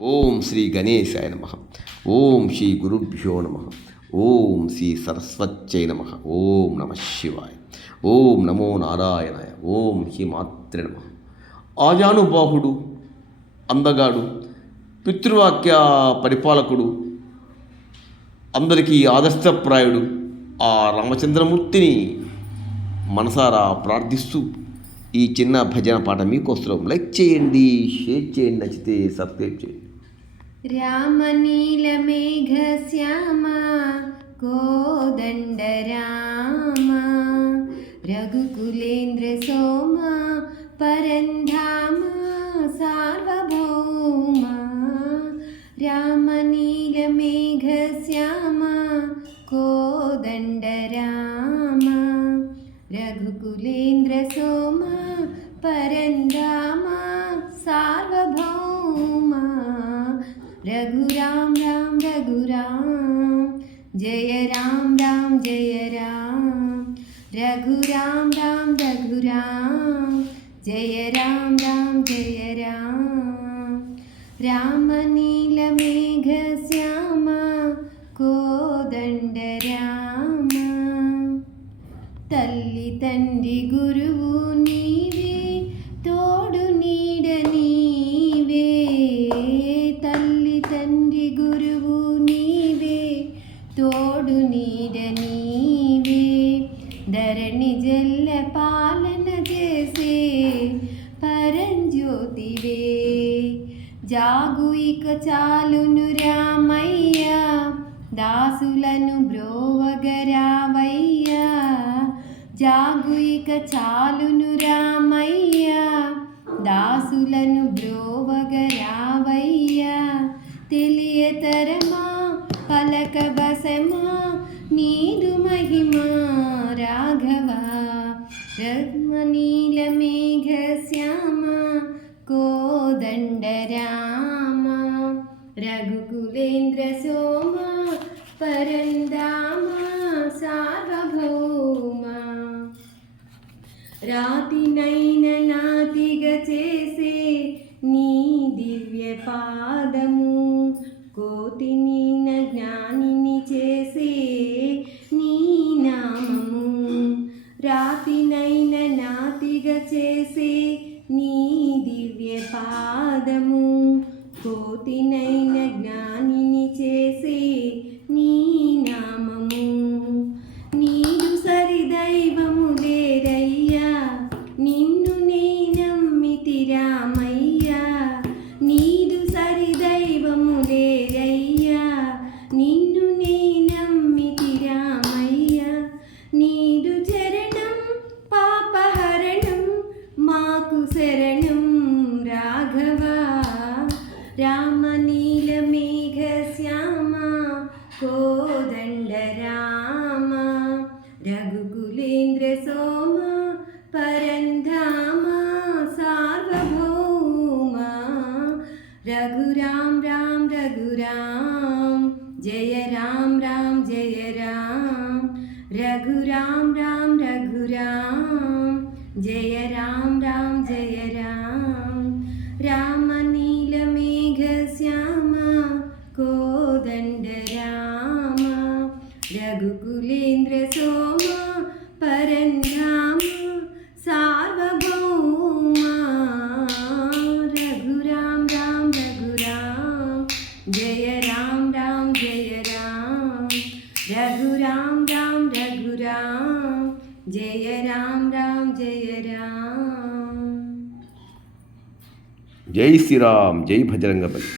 ఓం శ్రీ గణేశాయ నమ. ఓం శ్రీ గురుభ్యో నమ. ఓం శ్రీ సరస్వత్యై నమ. ఓం నమ శివాయ. ఓం నమో నారాయణాయ. ఓం శ్రీ మాత్రే నమ. ఆజానుబాహుడు, అందగాడు, పితృవాక్య పరిపాలకుడు, అందరికీ ఆదర్శప్రాయుడు ఆ రామచంద్రమూర్తిని మనసారా ప్రార్థిస్తూ ఈ చిన్న భజన పాట మీకోసం. లైక్ చేయండి, షేర్ చేయండి, నచ్చితే సబ్స్క్రైబ్ చేయండి. రామ నీల మేఘ శ్యామ కోదండ రామ రఘుకులేంద్ర సోమ పరంధామ సార్వభౌమ. రామ నీల మేఘ శ్యామ కోదండ రామ రఘుకులేంద్ర సోమ పరంధామ సార్వభౌమ. రఘురాం రాం రఘురాం జయ రాం రాం జయ రాం. రఘురాం రాం రఘురాం జయ రాం రాం జయ రాం. రామ నీల మేఘ శ్యామ కోదండ రామ. తల్లి తండ్రి గురువు నీవే, తోడు నీడ నీవే. తల్లి తండ్రి గురువు నీవే, తోడు నీడ నీవే. ధరణి జల్ల పాలన చేసే పరంజ్యోతివే. జాగు ఇక చాలును రామయ్య, దాసులను బ్రోవగరావయ్య. జాగు ఇక చాలును రామయ్య, దాసులను బ్రోవగరావయ్య. తెలియతరమా పలక బసమా నీదు మహిమా రాఘవ. రత్మ నీల మేఘ శ్యామ కోదండ రామ రఘుకులేంద్ర సోమ పరంధామ సార్వభౌమ. రాతినైన నాతిగా చేసే నీ దివ్య పాదము, కోటిని జ్ఞానిని చేసే నీ నామము. రాతినైన నాతిగా చేసే నీ దివ్య పాదము, కోటినైన జ్ఞానిని చేసే నీ నామము. నీదు సరి దైవము లేరయ్యా, నిన్ను నే నమ్మితి రామయ్యా. నీదు సరి దైవము లేరయ్యా, నిన్ను నే నమ్మితి రామయ్యా. నీదు చరణం పాపహరణం మాకు శరణం రాఘవ. రామ నీల మేఘ శ్యామ కోదండ రామ రఘుకులేంద్ర సోమ పరంధామ సార్వభౌమ. రఘురాం రాం రఘురాం జయ రాం రాం జయ రాం. రఘురాం రాం రఘురాం జయ రాం రాం జయ రాం. రామ నీల మేఘ శ్యామ కోదండ రామ రఘుకులేంద్ర సోమ పరంధామ సార్వభౌమ. రఘురాం రాం రఘురాం జయ రాం రాం జయ రాం. రఘురాం రాం రఘురాం జయ రాం రాం జయ రాం. జై శ్రీరామ్, జై భజరంగబలి.